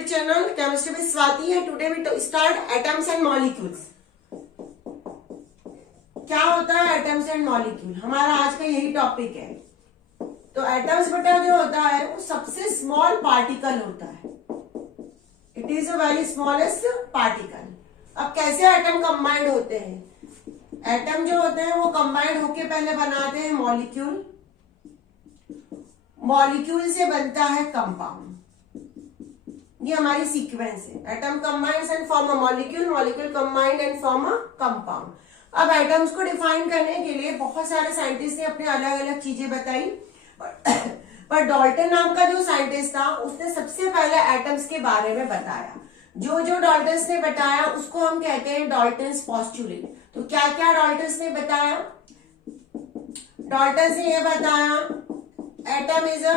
Favourite channel chemistry में स्वाति है। Today we start atoms and molecules. क्या होता है एटम्स एंड मॉलिक्यूल, हमारा आज का यही टॉपिक है। तो एटम्स बेटा जो होता है वो सबसे स्मॉल पार्टिकल होता है। It is a very smallest particle. अब कैसे एटम कंबाइंड होते हैं? एटम जो होते हैं वो कंबाइंड होके पहले बनाते हैं मॉलिक्यूल। मॉलिक्यूल से बनता है कंपाउंड। ये हमारी सीक्वेंस है। Atom combines and form a molecule, molecule combined and form a compound. अब एटम्स को डिफाइन करने के लिए बहुत सारे साइंटिस्ट ने अपने अलग अलग चीजें बताई, पर डाल्टन नाम का जो साइंटिस्ट था उसने सबसे पहले एटम्स के बारे में बताया। जो जो डाल्टन्स ने बताया उसको हम कहते हैं डाल्टन्स पोस्टुलेट। तो क्या क्या डाल्टन्स ने बताया? डाल्टन्स ने यह बताया atom is a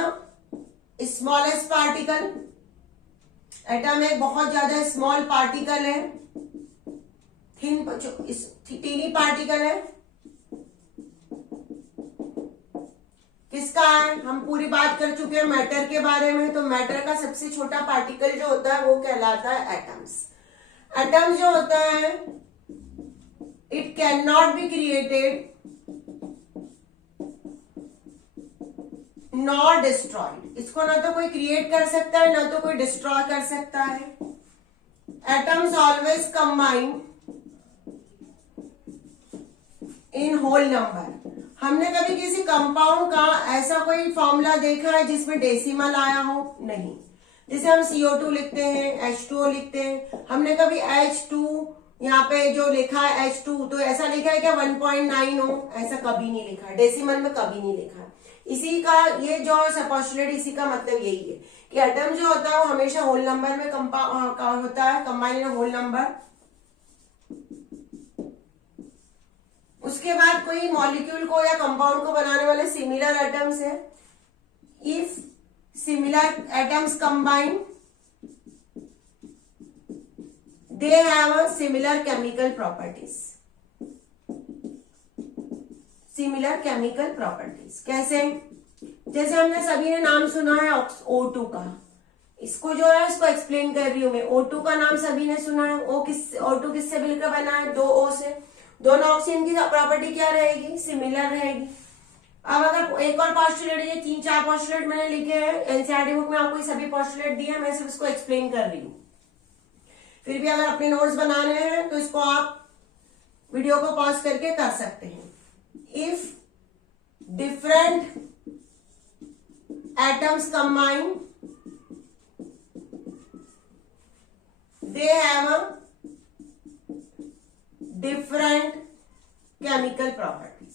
smallest particle. Atom एक बहुत ज्यादा स्मॉल पार्टिकल है, टीनी पार्टिकल है। किसका है? हम पूरी बात कर चुके हैं मैटर के बारे में। तो मैटर का सबसे छोटा पार्टिकल जो होता है वो कहलाता है एटम्स। एटम जो होता है it can not be created not destroyed. इसको ना तो कोई क्रिएट कर सकता है ना तो कोई डिस्ट्रॉय कर सकता है। Atoms always combine in whole number. हमने कभी किसी कंपाउंड का ऐसा कोई फॉर्मूला देखा है जिसमें डेसिमल आया हो? नहीं। जैसे हम CO2 लिखते हैं, H2O लिखते हैं, हमने कभी H2 यहाँ पे जो लिखा है H2 तो ऐसा लिखा है क्या 1.9 हो? ऐसा कभी नहीं लिखा है, डेसिमल में कभी नहीं लिखा है। इसी का ये जो पोस्टुलेट, इसी का मतलब यही है कि एटम जो होता है वो हमेशा होल नंबर में होता है, कंबाइन इन होल नंबर। उसके बाद कोई मॉलिक्यूल को या कंपाउंड को बनाने वाले सिमिलर एटम्स है। If similar atoms combine they have a similar chemical properties. Similar chemical properties कैसे? जैसे हमने सभी ने नाम सुना है O2 का। इसको जो है इसको एक्सप्लेन कर रही हूं मैं। O2 का नाम सभी ने सुना है। O2 किससे मिलकर बना है? 2 O से। दोनों ऑक्सीजन की प्रॉपर्टी क्या रहेगी? सिमिलर रहेगी। अब अगर एक और पोस्टुलेट, ये 3-4 पोस्टुलेट मैंने लिखे हैं एनसीईआरटी बुक में, आपको ये सभी पोस्टुलेट दिए, मैं सिर्फ इसको एक्सप्लेन कर रही हूँ। फिर भी अगर अपने नोट्स बनाने हैं तो इसको आप वीडियो को पॉज करके कर सकते हैं। If different atoms combine they have a different chemical properties.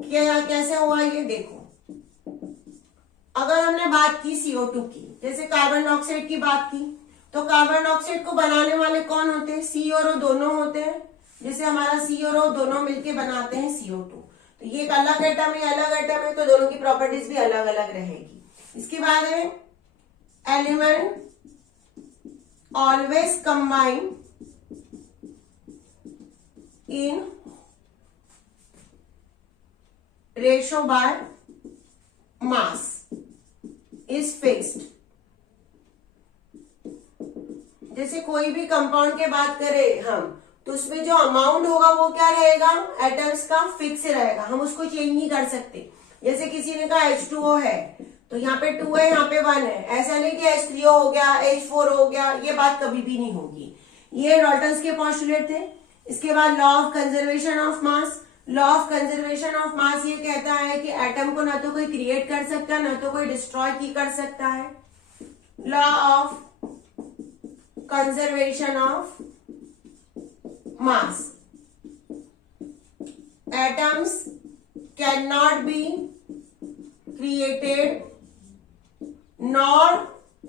क्या कैसे हुआ ये देखो। अगर हमने बात की CO2 की, जैसे कार्बन डाइऑक्साइड की बात की, तो कार्बन डाइऑक्साइड को बनाने वाले कौन होते हैं? C और O दोनों होते हैं। जैसे हमारा C और O दोनों मिलके बनाते हैं CO2। तो ये एक अलग एटम है, अलग एटम है, तो दोनों की प्रॉपर्टीज भी अलग अलग रहेगी। इसके बाद है element always combine in ratio by mass is fixed. जैसे कोई भी कंपाउंड की बात करें हम, तो उसमें जो अमाउंट होगा वो क्या रहेगा? एटम्स का फिक्स रहेगा, हम उसको चेंज नहीं कर सकते। जैसे किसी ने कहा H2O है तो यहाँ पे 2 है, यहाँ पे 1 है। ऐसा नहीं कि H3O हो गया, H4 हो गया, ये बात कभी भी नहीं होगी। ये डाल्टन्स के पोस्टुलेट थे। इसके बाद law of conservation of mass. Law of conservation of मास ये कहता है कि एटम को ना तो कोई क्रिएट कर सकता है ना तो कोई डिस्ट्रॉय की कर सकता है। Law of conservation of mass. Atoms cannot be created nor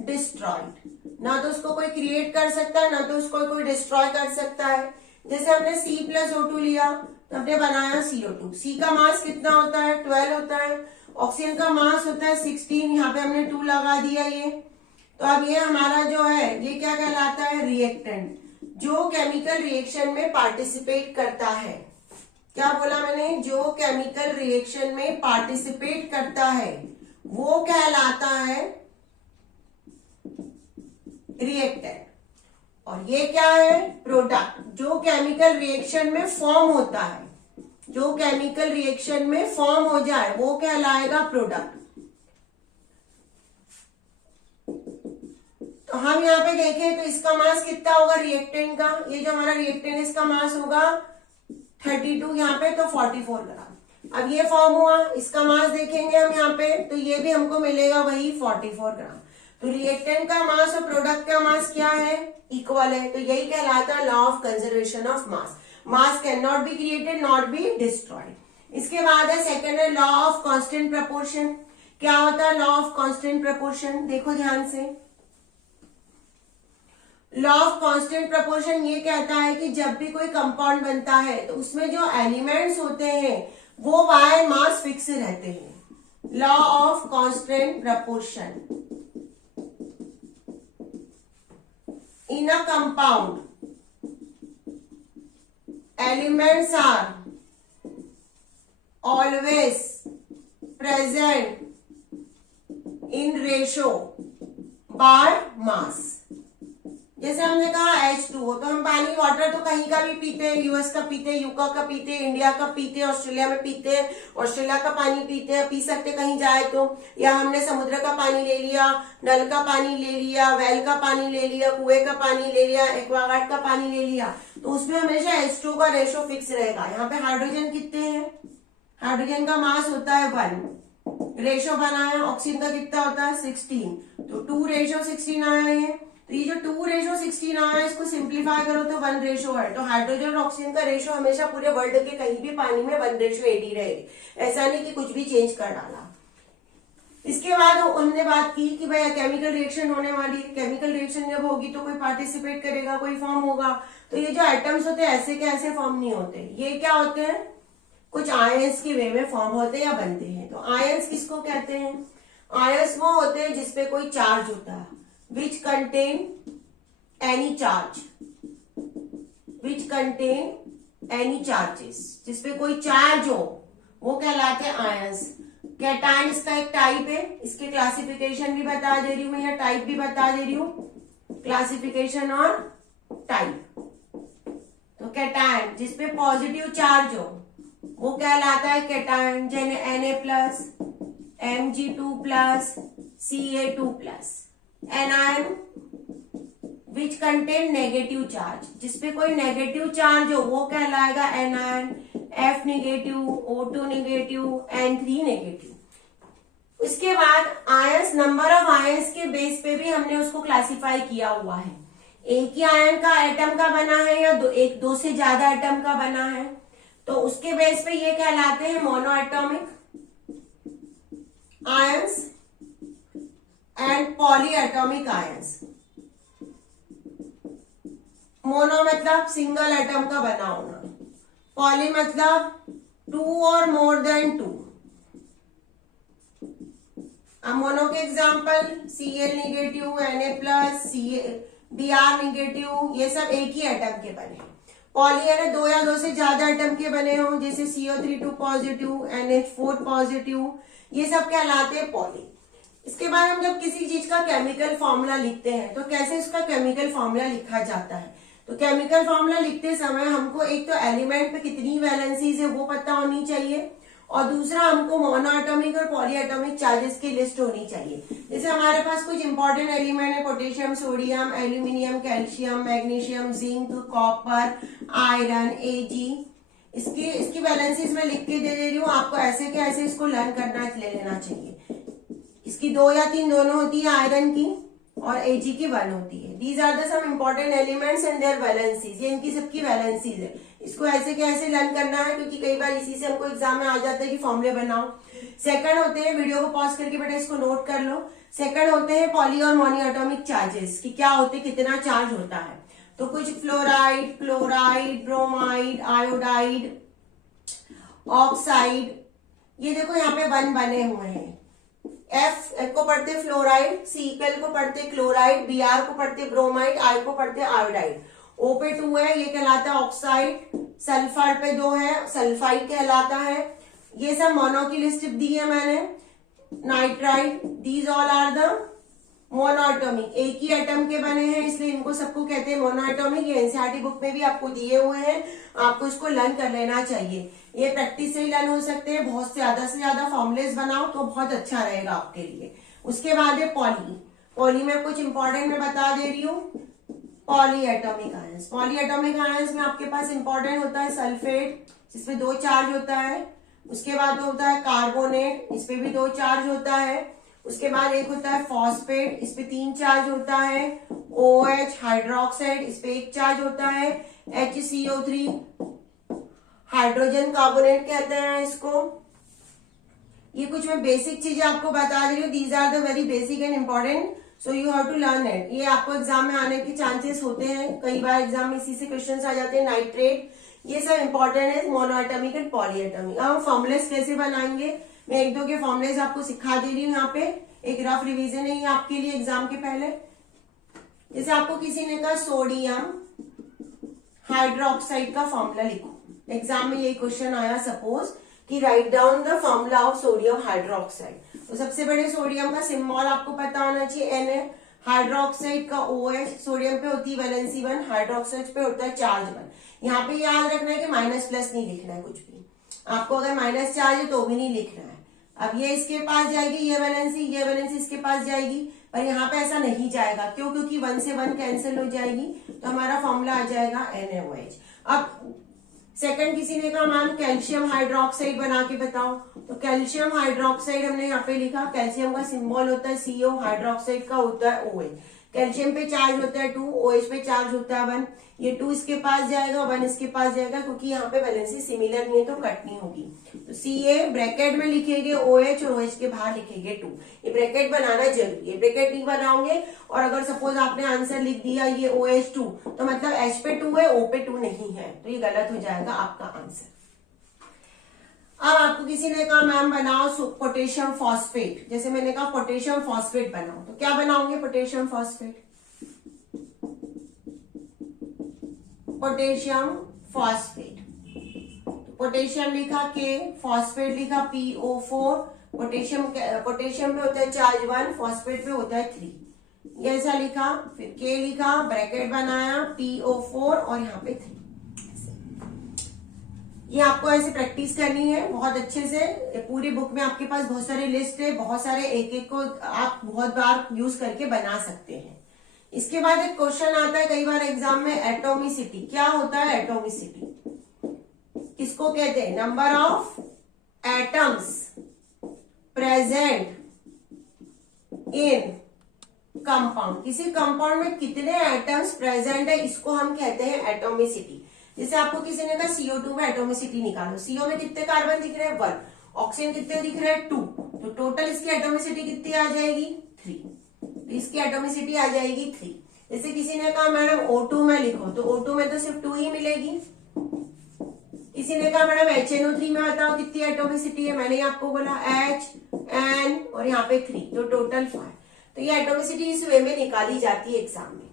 destroyed. ना तो उसको कोई क्रिएट कर सकता है ना तो उसको कोई डिस्ट्रॉय कर सकता है। जैसे हमने C+O2 लिया तो हमने बनाया CO2। C का मास कितना होता है? 12 होता है। ऑक्सीजन का मास होता है 16, यहाँ पे हमने 2 लगा दिया ये। तो अब ये हमारा जो है ये क्या कहलाता है? रिएक्टेंट, जो केमिकल रिएक्शन में पार्टिसिपेट करता है। क्या बोला मैंने? जो केमिकल रिएक्शन में पार्टिसिपेट करता है वो कहलाता है रिएक्टेंट, और ये क्या है? प्रोडक्ट। जो केमिकल रिएक्शन में फॉर्म होता है, जो केमिकल रिएक्शन में फॉर्म हो जाए वो कहलाएगा प्रोडक्ट। तो हम यहाँ पे देखें तो इसका मास कितना होगा रिएक्टेंट का? ये जो हमारा रिएक्टेंट इसका मास होगा 32, यहाँ पे तो 44 ग्राम। अब ये फॉर्म हुआ, इसका मास देखेंगे हम यहाँ पे तो ये भी हमको मिलेगा वही 44 ग्राम। तो रिएक्टेंट का मास और प्रोडक्ट का मास क्या है? इक्वल है। तो यही कहलाता है law of conservation of mass. Mass can not be created not be destroyed. इसके बाद है सेकेंड है लॉ ऑफ कांस्टेंट प्रपोर्शन। क्या होता है लॉ ऑफ कांस्टेंट प्रपोर्शन? देखो ध्यान से, लॉ ऑफ कांस्टेंट प्रपोर्शन ये कहता है कि जब भी कोई कंपाउंड बनता है तो उसमें जो एलिमेंट्स होते हैं वो बाय मास फिक्स रहते हैं। Law of constant proportion in a compound elements are always present in ratio by mass. जैसे हमने कहा H2O, तो हम पानी वाटर तो कहीं का भी पीते हैं, यूएस का पीते हैं, यूके का पीते हैं, इंडिया का पीते हैं, ऑस्ट्रेलिया में पीते हैं, ऑस्ट्रेलिया का पानी पीते हैं, पी सकते कहीं जाए तो, या हमने समुद्र का पानी ले लिया, नल का पानी ले लिया, वेल का पानी ले लिया, कुएं का पानी ले लिया, एक्वागार्ड का पानी ले लिया, तो उसमें हमेशा H2O का रेशो फिक्स रहेगा। यहाँ पे हाइड्रोजन कितने हैं? हाइड्रोजन का मास होता है 1, रेशो बनाया, ऑक्सीजन का कितना होता है 16, तो 2:16 आया है। तो ये जो 2:16 आया है इसको सिंप्लीफाई करो तो 1 रेशो है। तो हाइड्रोजन और ऑक्सीजन का रेशो हमेशा पूरे वर्ल्ड के कहीं भी पानी में 1:80 रहेगी, ऐसा नहीं कि कुछ भी चेंज कर डाला। इसके बाद हमने बात की कि भाई केमिकल रिएक्शन होने वाली है, केमिकल रिएक्शन जब होगी तो कोई पार्टिसिपेट करेगा, कोई फॉर्म होगा। तो ये जो एटम्स होते हैं ऐसे के ऐसे फॉर्म नहीं होते, ये क्या होते हैं? कुछ आयंस के वे में फॉर्म होते हैं या बनते हैं। तो आयंस किसको कहते हैं? आयंस वो होते हैं जिसपे कोई चार्ज होता है, which contain any charge, which contain any charges, जिसपे कोई चार्ज हो वो कहलाते हैं आयंस। कैटायन इसका एक टाइप है, इसके क्लासिफिकेशन भी बता दे रही हूं मैं, या टाइप भी बता दे रही हूं, क्लासिफिकेशन और टाइप। तो कैटायन जिसपे पॉजिटिव चार्ज हो वो कहलाता है कैटायन, जैसे Na+, Mg2+, Ca2+। Anion which contain negative charge, जिसपे कोई नेगेटिव चार्ज हो वो कहलाएगा anion, F negative, O2 negative, N3 negative. उसके बाद आयंस, नंबर ऑफ आयंस के बेस पे भी हमने उसको क्लासिफाई किया हुआ है। एक ही आयन का एटम का बना है या दो से ज्यादा एटम का बना है, तो उसके बेस पे ये कहलाते हैं mono atomic ions and poly atomic ions. Mono मतलब सिंगल एटम का बना होना, पॉली मतलब 2 और मोर देन 2। अब मोनो के example Cl negative, Na+, Br negative, ये सब एक ही एटम के बने। पॉली है ना, 2 या 2 से ज्यादा एटम के बने हो, जैसे CO3 पॉजिटिव, NH4 पॉजिटिव, ये सब कहलाते हैं पॉली। इसके बाद हम जब किसी चीज का केमिकल फॉर्मूला लिखते हैं तो कैसे उसका केमिकल फॉर्मूला लिखा जाता है? तो केमिकल फॉर्मूला लिखते समय हमको एक तो एलिमेंट पे कितनी वैलेंसीज है वो पता होनी चाहिए, और दूसरा हमको मोनो एटॉमिक और पॉली एटॉमिक चार्जेस की लिस्ट होनी चाहिए। जैसे हमारे पास कुछ इंपॉर्टेंट एलिमेंट है, potassium, sodium, aluminium, calcium, magnesium, zinc, copper, iron, Ag, इसकी वैलेंसीज में लिख के दे रही हूँ आपको, ऐसे के ऐसे इसको लर्न करना ले लेना चाहिए। इसकी 2 या 3 दोनों होती है, आयरन की और Ag की 1 होती है। These are the some important elements and their valencies, ये इनकी सबकी वैलेंसीज है। इसको ऐसे के ऐसे लर्न करना है, क्योंकि कई बार इसी से हमको एग्जाम में आ जाता है कि फॉर्मूले बनाओ। सेकंड होते हैं, वीडियो को पॉज करके बेटा इसको नोट कर लो, सेकंड होते हैं पॉली और मोनो एटॉमिक चार्जेस, कि क्या होते, कितना चार्ज होता है। तो कुछ fluoride, chloride, bromide, iodide, oxide, ये देखो यहाँ पे 1 बने हुए हैं। F को पढ़ते फ्लोराइड, Cl को पढ़ते क्लोराइड, Br को पढ़ते ब्रोमाइड, I को पढ़ते आयोडाइड। O पे 2 है, ये कहलाता है ऑक्साइड। सल्फर पे 2 है, सल्फाइड कहलाता है। ये सब मोनो की लिस्ट दी है मैंने। Nitride, these all are the monoatomic, एक ही एटम के बने हैं इसलिए इनको सबको कहते हैं मोनोएटॉमिक। ये एनसीईआरटी बुक में भी आपको दिए हुए हैं, आपको इसको लर्न कर लेना चाहिए। ये प्रैक्टिस से ही लर्न हो सकते हैं, बहुत ज्यादा से ज्यादा फॉर्मुलेस बनाओ तो बहुत अच्छा रहेगा आपके लिए। उसके बाद है पॉली। पॉली में कुछ इंपॉर्टेंट मैं बता दे रही हूँ। Poly atomic ions, poly atomic ions में आपके पास इंपॉर्टेंट होता है सल्फेट, जिसमें 2 चार्ज होता है। उसके बाद होता है कार्बोनेट, इस पे भी 2 चार्ज होता है। उसके बाद एक होता है फॉस्फेट, इस पे 3 चार्ज होता है। OH हाइड्रोक्साइड, इस पे 1 चार्ज होता है। HCO3 हाइड्रोजन कार्बोनेट कहते हैं इसको। ये कुछ मैं बेसिक चीजें आपको बता दे रही हूँ, these are the very basic and important, so you have to learn it. ये आपको एग्जाम में आने के चांसेस होते हैं, कई बार एग्जाम में इसी से क्वेश्चंस आ जाते हैं। नाइट्रेट, ये सब इंपॉर्टेंट है, मोनोएटॉमिक एंड पॉलीएटॉमिक। अब हम फॉर्मुलेस कैसे बनाएंगे, मैं 1-2 के फॉर्मुलेस आपको सिखा दे रही हूँ। यहाँ पे एक रफ रिवीजन है ये आपके लिए एग्जाम के पहले। जैसे आपको किसी ने कहा सोडियम हाइड्रोक्साइड का फॉर्मूला लिखो, एग्जाम में यही क्वेश्चन आया सपोज कि write down the formula of sodium hydroxide. तो सबसे बड़े सोडियम का सिंबल आपको पता होना चाहिए N है, हाइड्रोक्साइड का OH, सोडियम पे होती है वैलेंसी 1, हाइड्रोक्साइड पे होता है चार्ज 1। यहाँ पे याद रखना है कि माइनस प्लस नहीं लिखना है कुछ भी, आपको अगर माइनस चार्ज है तो भी नहीं लिखना है। अब ये इसके पास जाएगी, ये वैलेंसी इसके पास जाएगी, पर यहाँ पे ऐसा नहीं जाएगा। क्यों? क्योंकि 1 से 1 कैंसिल हो जाएगी, तो हमारा फॉर्मूला आ जाएगा NaOH। अब सेकंड किसी ने कहा मैम कैल्शियम हाइड्रोक्साइड बना के बताओ, तो कैल्शियम हाइड्रोक्साइड हमने यहाँ पे लिखा, कैल्शियम का सिंबल होता है CO, हाइड्रोक्साइड का होता है OH। कैल्शियम पे चार्ज होता है 2, OH पे चार्ज होता है 1। ये 2 इसके पास जाएगा, 1 इसके पास जाएगा, क्योंकि यहाँ पे वैलेंसी सिमिलर नहीं है तो कट नहीं होगी। तो Ca ब्रैकेट में लिखेंगे OH और OH के बाहर लिखेंगे 2। ये ब्रैकेट बनाना जरूरी है, ब्रैकेट नहीं बनाओगे और अगर सपोज आपने आंसर लिख दिया ये OH2, तो मतलब H पे 2 है, O पे 2 नहीं है, तो ये गलत हो जाएगा आपका आंसर। अब आपको किसी ने कहा मैम बनाओ पोटेशियम फॉस्फेट, जैसे मैंने कहा पोटेशियम फॉस्फेट बनाओ, तो क्या बनाओगे potassium phosphate? Potassium phosphate, potassium लिखा K, फॉस्फेट लिखा PO4। पोटेशियम पे होता है चार्ज 1, फॉस्फेट पे होता है 3। ये ऐसा लिखा, फिर K लिखा, ब्रैकेट बनाया, PO4 और यहाँ पे 3। ये आपको ऐसे प्रैक्टिस करनी है बहुत अच्छे से। पूरी बुक में आपके पास बहुत सारे लिस्ट है, बहुत सारे एक को आप बहुत बार यूज करके बना सकते हैं। इसके बाद एक क्वेश्चन आता है कई बार एग्जाम में, एटोमिसिटी। क्या होता है एटोमिसिटी? किसको कहते हैं? Number of atoms present in compound. किसी कंपाउंड में कितने एटम्स प्रेजेंट है, इसको हम कहते हैं एटोमिसिटी। जैसे आपको किसी ने कहा CO2 में एटोमिसिटी निकालो, CO में कितने कार्बन दिख रहे हैं? 1। ऑक्सीजन कितने दिख रहे हैं? 2। तो टोटल इसकी एटोमिसिटी कितनी आ जाएगी? 3। तो इसकी एटोमिसिटी आ जाएगी 3। जैसे किसी ने कहा मैडम O2 में लिखो, तो O2 में तो सिर्फ 2 ही मिलेगी। किसी ने कहा मैडम HNO3 में बताओ कितनी एटोमिसिटी है, मैंने आपको बोला H, N और यहाँ पे 3, तो टोटल 5। तो ये एटोमिसिटी इस वे में निकाली जाती है एग्जाम में।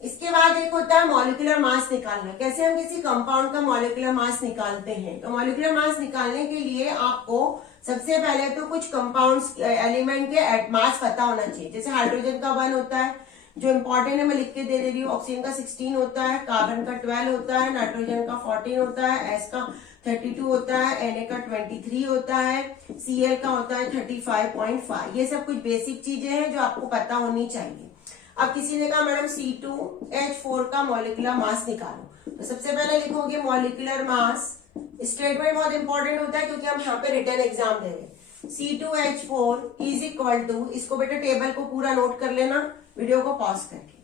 इसके बाद एक होता है मॉलिक्यूलर मास निकालना। कैसे हम किसी कंपाउंड का मॉलिक्यूलर मास निकालते हैं? तो मॉलिक्यूलर मास निकालने के लिए आपको सबसे पहले तो कुछ कंपाउंड्स एलिमेंट के मास पता होना चाहिए। जैसे हाइड्रोजन का 1 होता है, जो इंपॉर्टेंट है मैं लिख के दे रही हूँ। ऑक्सीजन का 16 होता है, कार्बन का 12 होता है, नाइट्रोजन का 14 होता है, एस का 32 होता है, Na का 23 होता है, Cl का होता है 35.5। ये सब कुछ बेसिक चीजें हैं जो आपको पता होनी चाहिए। अब किसी ने कहा मैडम C2H4 का मॉलिक्यूलर मास निकालो, तो सबसे पहले लिखोगे मॉलिक्यूलर मास। स्टेटमेंट बहुत इंपॉर्टेंट होता है क्योंकि हम यहाँ पे रिटन एग्जाम दे रहे हैं। C2H4 इज इक्वल टू, इसको बेटा टेबल को पूरा नोट कर लेना वीडियो को पॉज करके।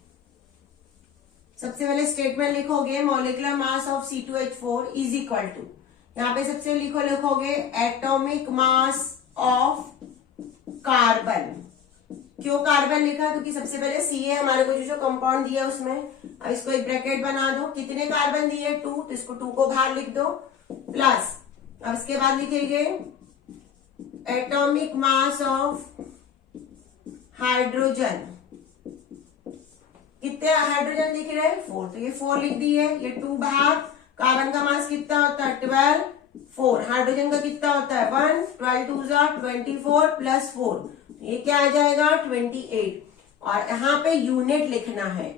सबसे पहले स्टेटमेंट लिखोगे molecular mass of C2H4 is equal to, यहाँ पे सबसे लिखोगे एटॉमिक मास ऑफ कार्बन। क्यों कार्बन लिखा? क्योंकि सबसे पहले Ca हमारे को जो कंपाउंड दिया उसमें, अब इसको एक ब्रैकेट बना दो। कितने कार्बन दिए? 2, तो इसको 2 को बाहर लिख दो, प्लस अब इसके बाद लिखेंगे एटॉमिक मास ऑफ हाइड्रोजन। कितने हाइड्रोजन दिख रहे हैं? 4, तो ये 4 लिख दी है, ये 2 बाहर। कार्बन का मास कितना होता है? 12। 4 हाइड्रोजन का कितना होता है? 1। 12 2 24 प्लस 4, ये क्या आ जाएगा 28। और यहाँ पे यूनिट लिखना है,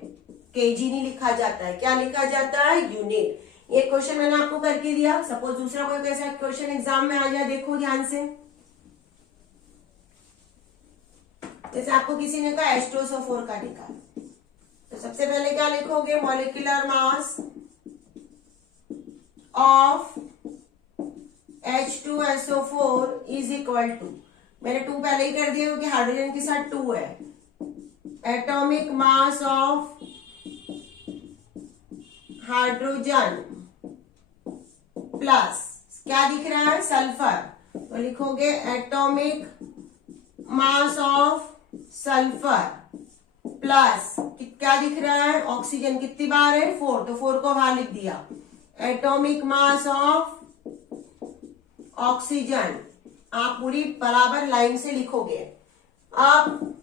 केजी नहीं लिखा जाता है, क्या लिखा जाता है यूनिट। ये क्वेश्चन मैंने आपको करके दिया। सपोज दूसरा कोई कैसा क्वेश्चन एग्जाम में आ जाए, देखो ध्यान से। जैसे आपको किसी ने कहा H2SO4 का निकाल, तो सबसे पहले क्या लिखोगे, molecular mass of H2SO4 is equal to, मैंने 2 पहले ही कर दिया क्योंकि हाइड्रोजन के साथ 2 है, atomic mass of hydrogen plus क्या दिख रहा है सल्फर, तो लिखोगे atomic mass of sulphur plus क्या दिख रहा है ऑक्सीजन, कितनी बार है 4, तो 4 को बाहर लिख दिया, एटॉमिक मास ऑफ ऑक्सीजन। आप पूरी बराबर लाइन से लिखोगे। अब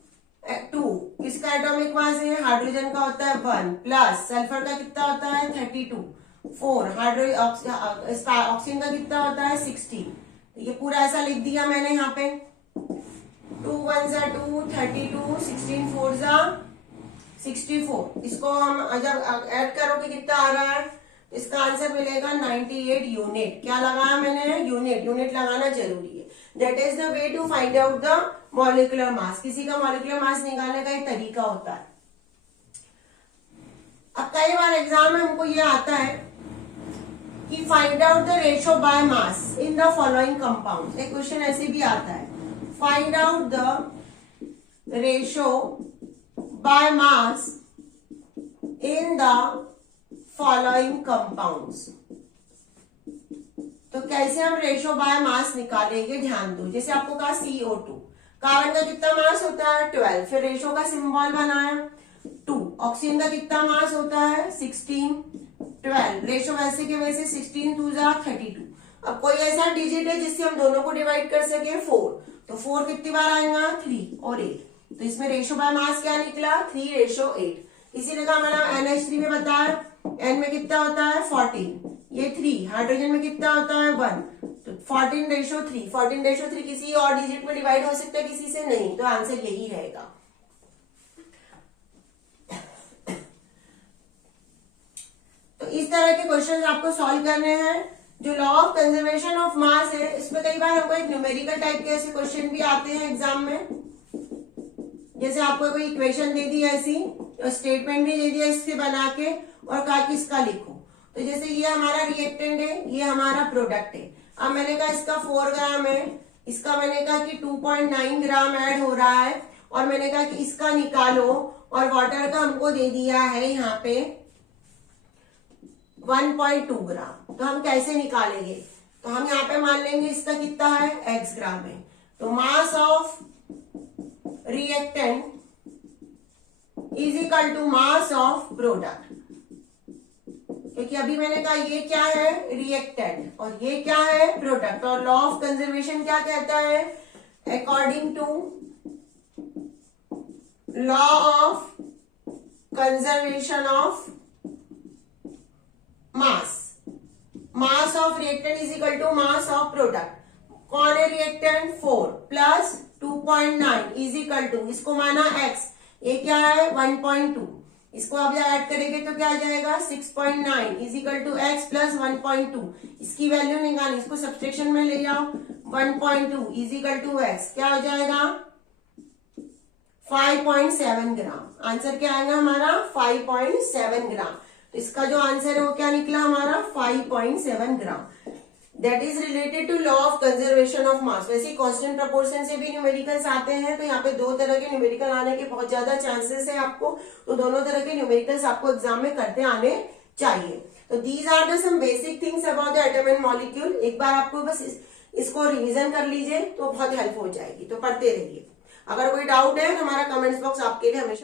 2 किसका एटॉमिक मास है, हाइड्रोजन का होता है 1 प्लस सल्फर का कितना होता है 32, 4 ऑक्सीजन का कितना होता है 60। ये पूरा ऐसा लिख दिया मैंने यहाँ पे, 2 1 जा 2, 32, 16 4 जा 64। इसको हम जब ऐड करोगे कितना आ रहा है, इसका आंसर मिलेगा 98 यूनिट। क्या लगाया मैंने, यूनिट। यूनिट लगाना जरूरी है। That is the way to find out the molecular mass. किसी का मॉलिक्यूलर मास निकालने का एक तरीका होता है। अब कई बार एग्जाम में हमको ये आता है कि find out the ratio by mass in the following compound. एक क्वेश्चन ऐसे भी आता है, find out the ratio by mass in the following compounds. तो कैसे हम रेशियो बाय मास निकालेंगे, ध्यान दो। जैसे आपको कहा CO2, कार्बन का कितना मास होता है 12, फिर रेशियो का सिंबल बनाया 2। ऑक्सीजन का कितना मास होता है 16, 12, रेशियो वैसे के वैसे 16 2 जा 32। अब कोई ऐसा डिजिट है जिससे हम दोनों को डिवाइड कर सके 4, तो 4 कितनी बार आएगा 3 और 8, तो इसमें रेशियो बाय मास क्या निकला 3:8। इसी तरह मैंने NH3 में बताया, N में कितना होता है 14, ये 3, हाइड्रोजन में कितना होता है 1, तो 14:3। 14:3 किसी और डिजिट में डिवाइड हो सकता है, किसी से नहीं, तो आंसर यही रहेगा। तो इस तरह के क्वेश्चन आपको सॉल्व करने हैं। जो लॉ ऑफ कंजर्वेशन ऑफ मास है, इसमें कई बार हमको एक न्यूमेरिकल टाइप के ऐसे क्वेश्चन भी आते हैं एग्जाम में। जैसे आपको कोई इक्वेशन दे दी ऐसी, और स्टेटमेंट भी दे दिया इससे बना के, और कहा कि इसका लिखो। तो जैसे ये हमारा रिएक्टेंट है, ये हमारा प्रोडक्ट है। अब मैंने कहा इसका 4 ग्राम है, इसका मैंने कहा कि 2.9 ग्राम ऐड हो रहा है, और मैंने कहा कि इसका निकालो, और वाटर का हमको दे दिया है यहाँ पे 1.2 ग्राम। तो हम कैसे निकालेंगे, तो हम यहाँ पे मान लेंगे इसका कितना है x ग्राम है। तो mass of reactant is equal to mass of product, क्योंकि अभी मैंने कहा ये क्या है रिएक्टेंट और ये क्या है प्रोडक्ट। और लॉ ऑफ कंजर्वेशन क्या कहता है, according to law of conservation of mass of reactant is equal to mass of product. कौन है reactant 4 plus 2.9 is equal to, इसको माना x, ये क्या है 1.2, इसको अब ऐड करेंगे तो क्या आ जाएगा 6.9 is equal to x plus 1.2। इसकी वैल्यू निकाली, इसको सब्सट्रैक्शन में ले जाओ, 1.2 इज इक्वल टू x क्या हो जाएगा 5.7 ग्राम। आंसर क्या आएगा हमारा 5.7 ग्राम। तो इसका जो आंसर है वो क्या निकला हमारा 5.7 gram. That is related to law of conservation of mass. वैसे कांस्टेंट प्रोपोर्शन से भी न्यूमेरिकल्स आते हैं, तो यहाँ पे 2 तरह के न्यूमेरिकल आने के बहुत ज्यादा चांसेस है आपको, तो दोनों तरह के न्यूमेरिकल्स आपको एग्जाम में करते आने चाहिए। तो these are the some basic things about the atom and molecule. एक बार आपको बस इसको रिविजन कर लीजिए तो बहुत हेल्प हो जाएगी, तो पढ़ते रहिए। अगर कोई डाउट है तो हमारा कमेंट्स बॉक्स आपके लिए हमेशा